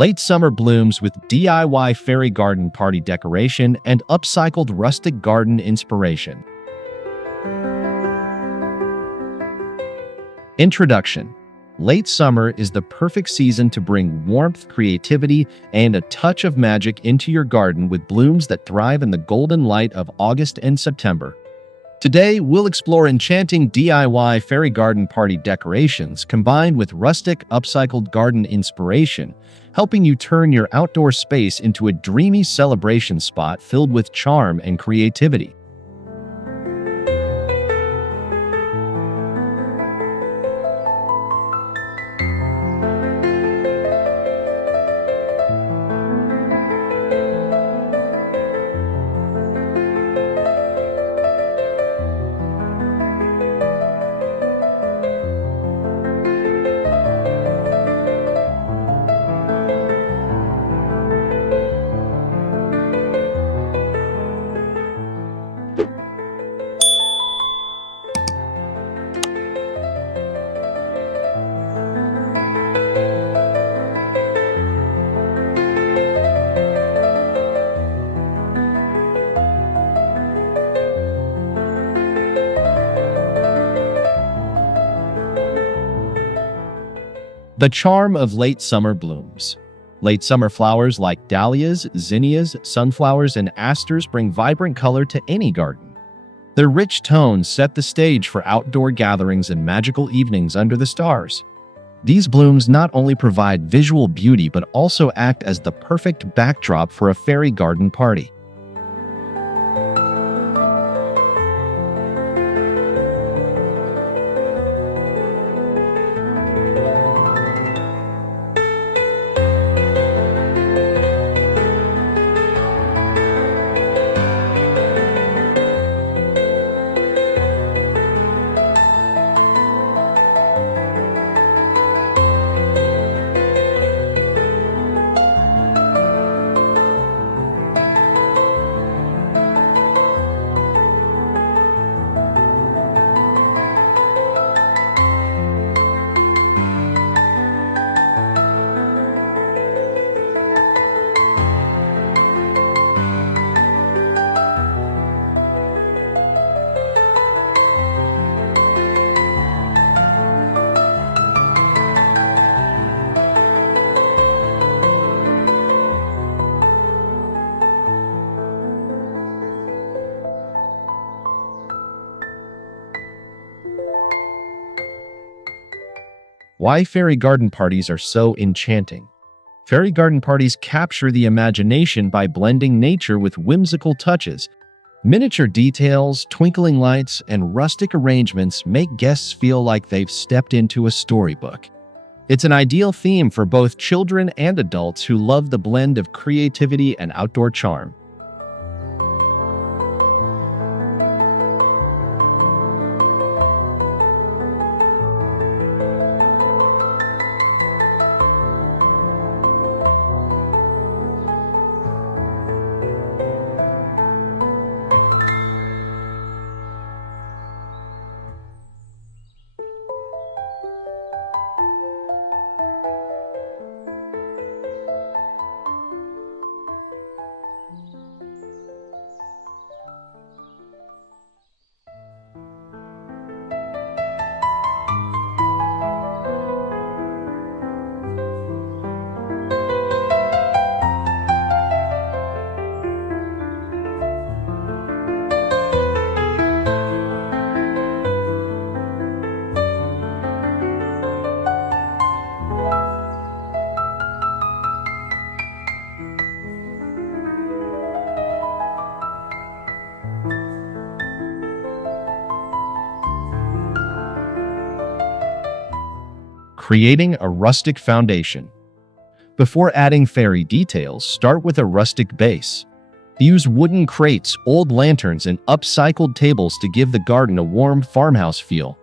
Late summer blooms with DIY fairy garden party decoration and upcycled rustic garden inspiration. Introduction. Late summer is the perfect season to bring warmth, creativity, and a touch of magic into your garden with blooms that thrive in the golden light of August and September. Today, we'll explore enchanting DIY fairy garden party decorations combined with rustic, upcycled garden inspiration, helping you turn your outdoor space into a dreamy celebration spot filled with charm and creativity. The charm of late summer blooms. Late summer flowers like dahlias, zinnias, sunflowers, and asters bring vibrant color to any garden. Their rich tones set the stage for outdoor gatherings and magical evenings under the stars. These blooms not only provide visual beauty but also act as the perfect backdrop for a fairy garden party. Why fairy garden parties are so enchanting. Fairy garden parties capture the imagination by blending nature with whimsical touches. Miniature details, twinkling lights, and rustic arrangements make guests feel like they've stepped into a storybook. It's an ideal theme for both children and adults who love the blend of creativity and outdoor charm. Creating a rustic foundation. Before adding fairy details, start with a rustic base. Use wooden crates, old lanterns, and upcycled tables to give the garden a warm farmhouse feel.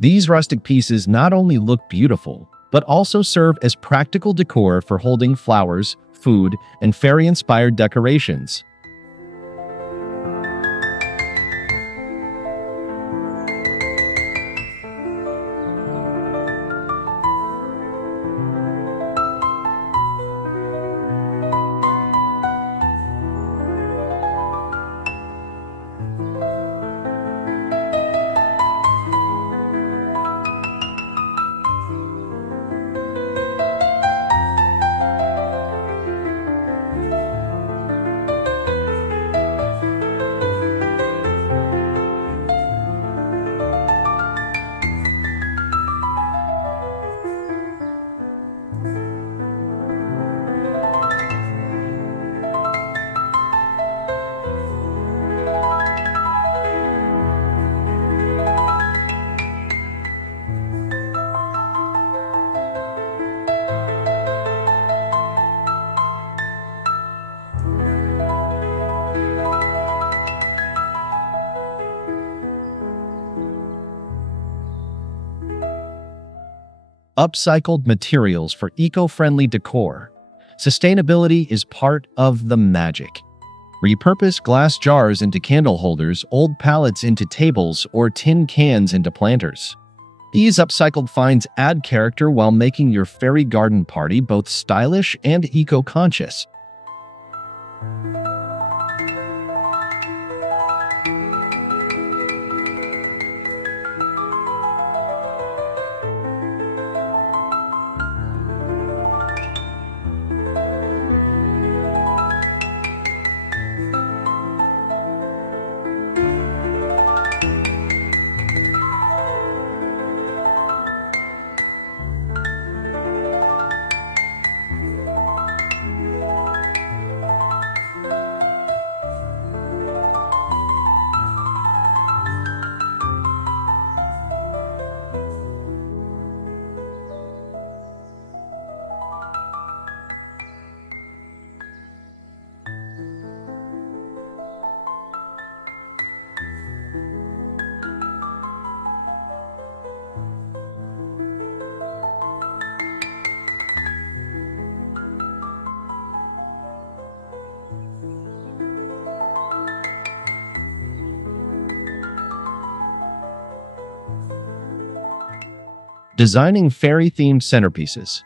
These rustic pieces not only look beautiful, but also serve as practical decor for holding flowers, food, and fairy-inspired decorations. upcycled materials for eco-friendly decor. Sustainability is part of the magic. Repurpose glass jars into candle holders, old pallets into tables, or tin cans into planters. These upcycled finds add character while making your fairy garden party both stylish and eco-conscious. Designing fairy-themed centerpieces.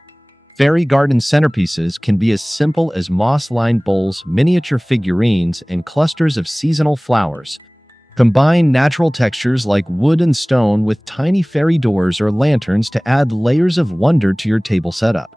Fairy garden centerpieces can be as simple as moss-lined bowls, miniature figurines, and clusters of seasonal flowers. Combine natural textures like wood and stone with tiny fairy doors or lanterns to add layers of wonder to your table setup.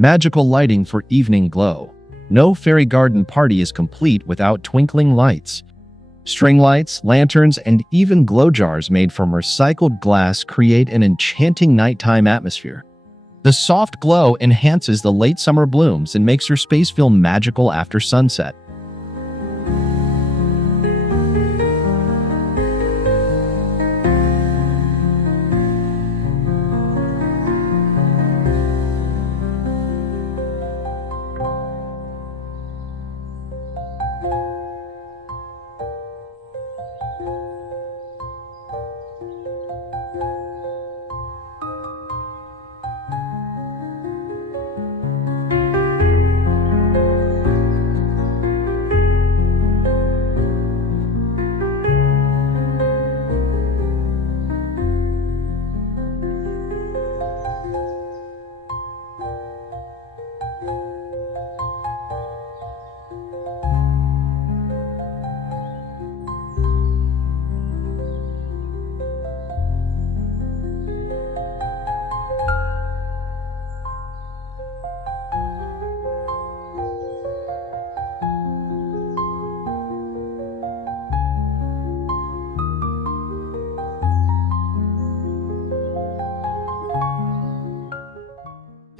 Magical lighting for evening glow. No fairy garden party is complete without twinkling lights. String lights, lanterns, and even glow jars made from recycled glass create an enchanting nighttime atmosphere. The soft glow enhances the late summer blooms and makes your space feel magical after sunset.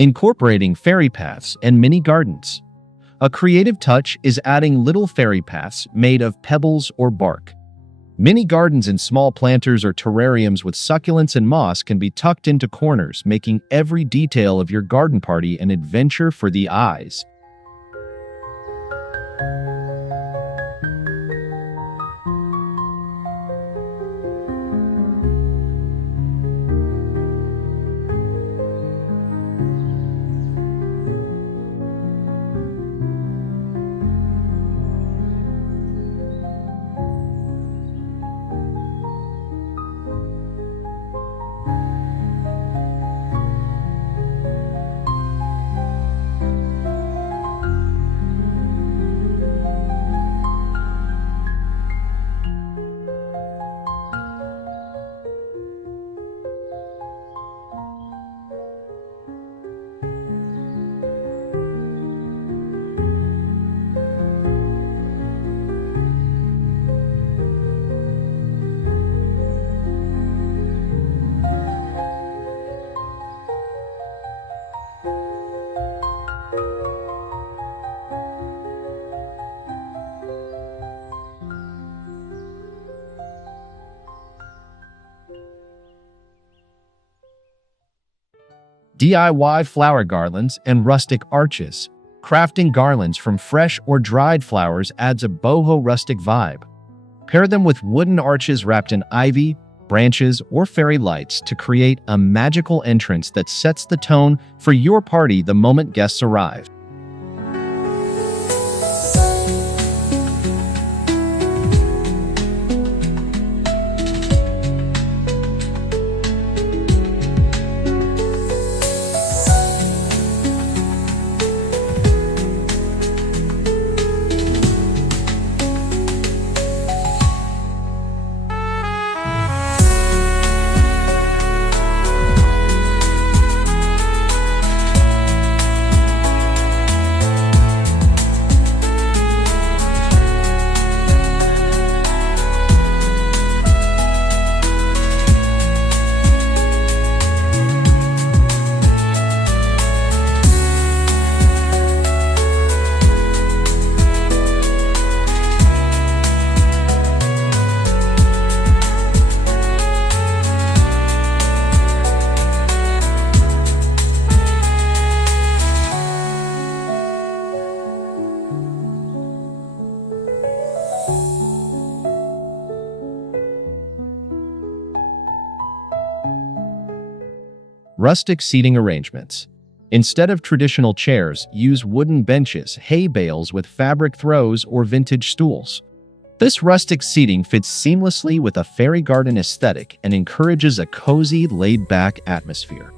Incorporating fairy paths and mini gardens. A creative touch is adding little fairy paths made of pebbles or bark. Mini gardens in small planters or terrariums with succulents and moss can be tucked into corners, making every detail of your garden party an adventure for the eyes. DIY flower garlands and rustic arches. Crafting garlands from fresh or dried flowers adds a boho rustic vibe. Pair them with wooden arches wrapped in ivy, branches, or fairy lights to create a magical entrance that sets the tone for your party the moment guests arrive. Rustic seating arrangements. Instead of traditional chairs, use wooden benches, hay bales with fabric throws, or vintage stools. This rustic seating fits seamlessly with a fairy garden aesthetic and encourages a cozy, laid-back atmosphere.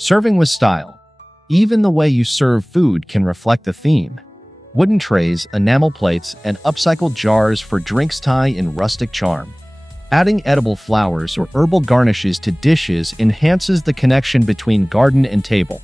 Serving with style. Even the way you serve food can reflect the theme. Wooden trays, enamel plates, and upcycled jars for drinks tie in rustic charm. Adding edible flowers or herbal garnishes to dishes enhances the connection between garden and table.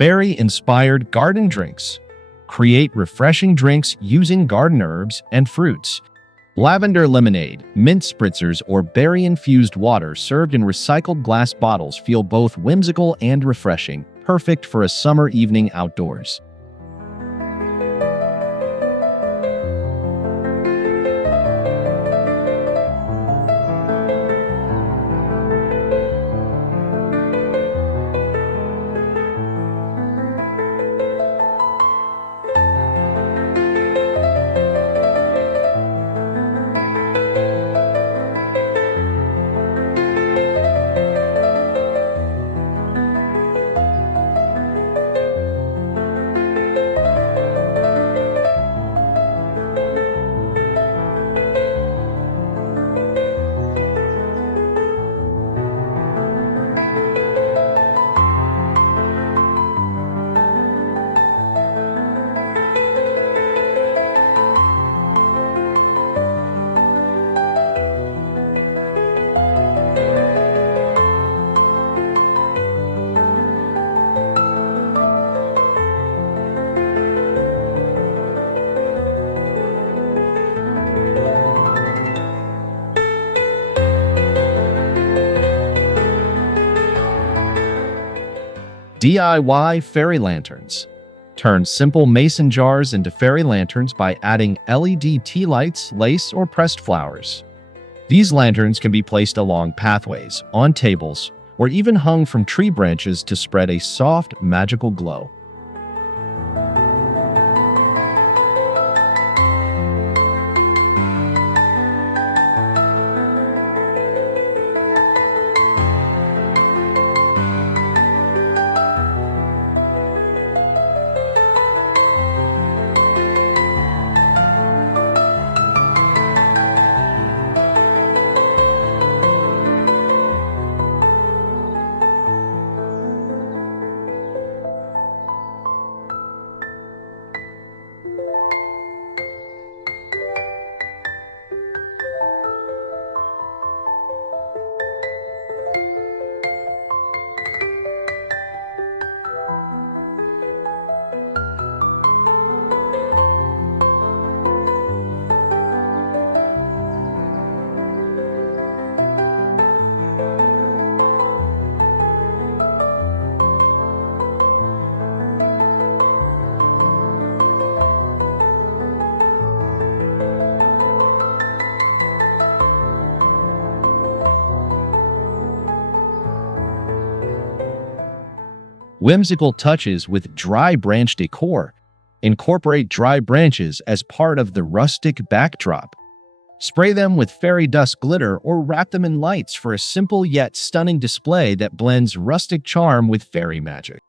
Fairy-inspired garden drinks. Create refreshing drinks using garden herbs and fruits. Lavender lemonade, mint spritzers, or berry-infused water served in recycled glass bottles feel both whimsical and refreshing, perfect for a summer evening outdoors. DIY fairy lanterns. Turn simple mason jars into fairy lanterns by adding LED tea lights, lace, or pressed flowers. These lanterns can be placed along pathways, on tables, or even hung from tree branches to spread a soft, magical glow. Whimsical touches with dry branch decor. Incorporate dry branches as part of the rustic backdrop. Spray them with fairy dust glitter or wrap them in lights for a simple yet stunning display that blends rustic charm with fairy magic.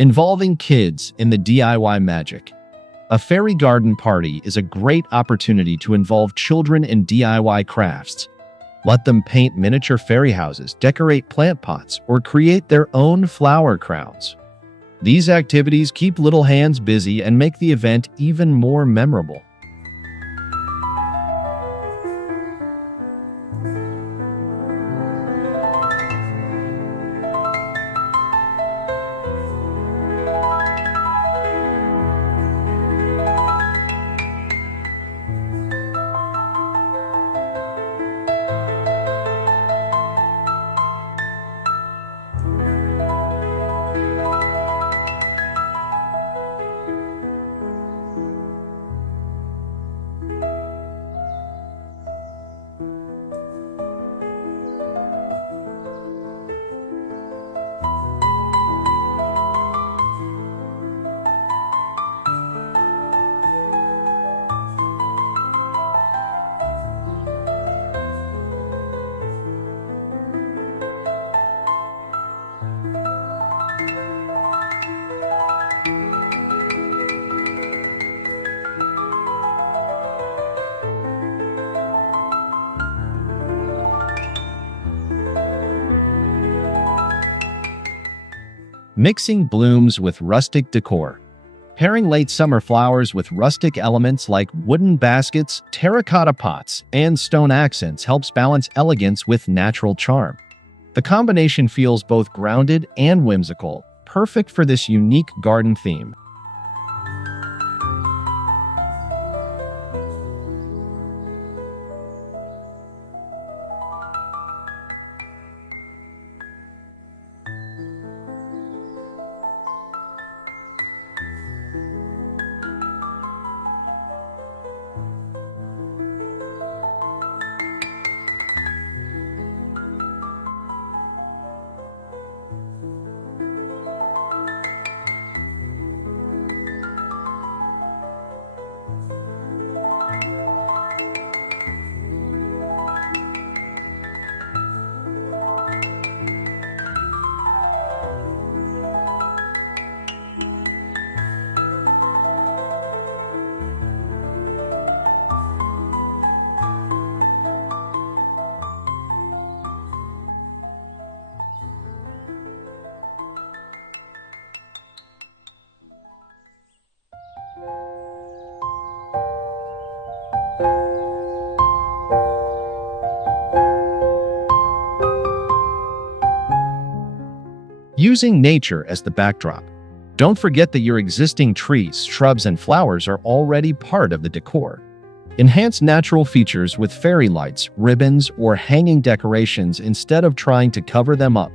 Involving kids in the DIY magic. A fairy garden party is a great opportunity to involve children in DIY crafts. Let them paint miniature fairy houses, decorate plant pots, or create their own flower crowns. These activities keep little hands busy and make the event even more memorable. Mixing blooms with rustic decor. Pairing late summer flowers with rustic elements like wooden baskets, terracotta pots, and stone accents helps balance elegance with natural charm. The combination feels both grounded and whimsical, perfect for this unique garden theme. Using nature as the backdrop. Don't forget that your existing trees, shrubs, and flowers are already part of the decor. Enhance natural features with fairy lights, ribbons, or hanging decorations instead of trying to cover them up.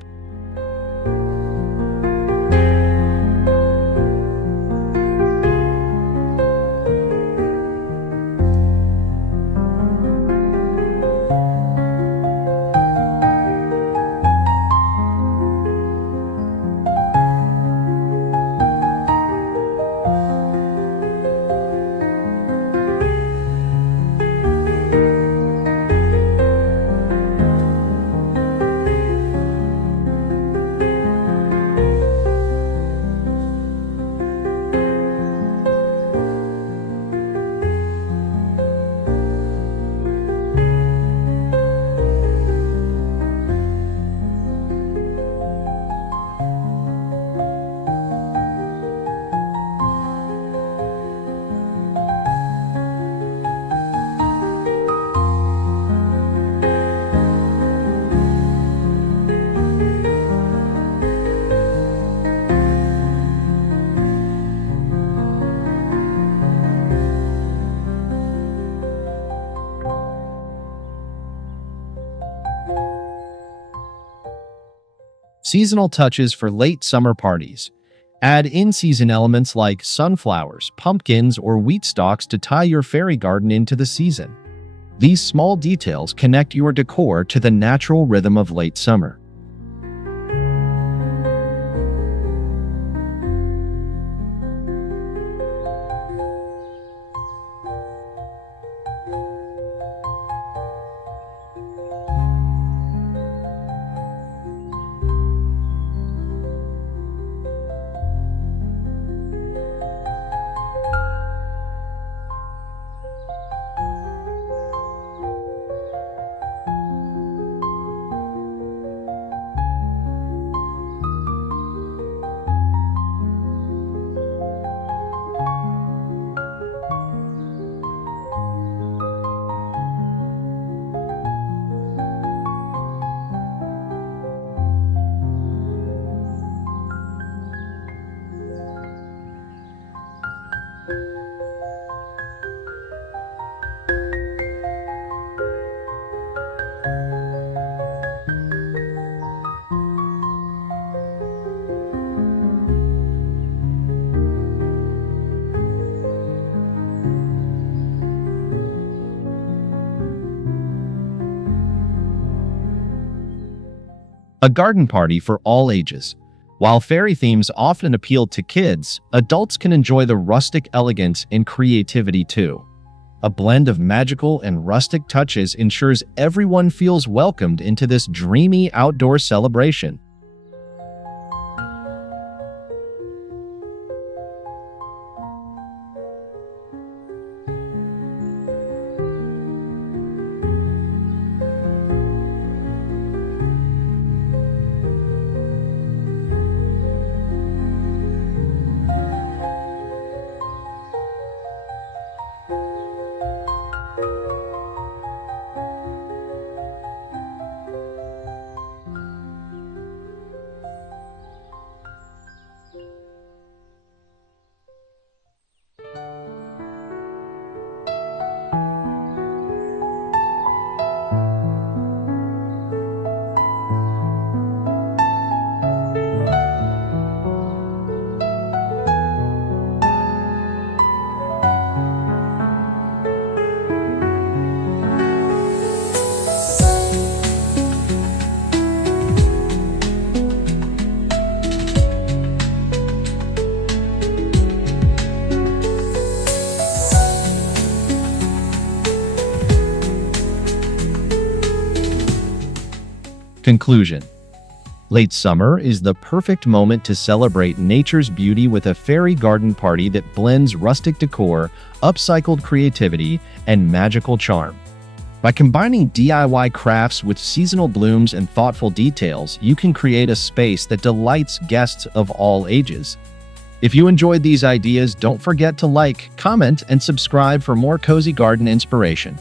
Seasonal touches for late summer parties. Add in-season elements like sunflowers, pumpkins, or wheat stalks to tie your fairy garden into the season. These small details connect your decor to the natural rhythm of late summer. A garden party for all ages. While fairy themes often appeal to kids, adults can enjoy the rustic elegance and creativity too. A blend of magical and rustic touches ensures everyone feels welcomed into this dreamy outdoor celebration. Conclusion. Late summer is the perfect moment to celebrate nature's beauty with a fairy garden party that blends rustic decor, upcycled creativity, and magical charm. By combining DIY crafts with seasonal blooms and thoughtful details, you can create a space that delights guests of all ages. If you enjoyed these ideas, don't forget to like, comment, and subscribe for more cozy garden inspiration.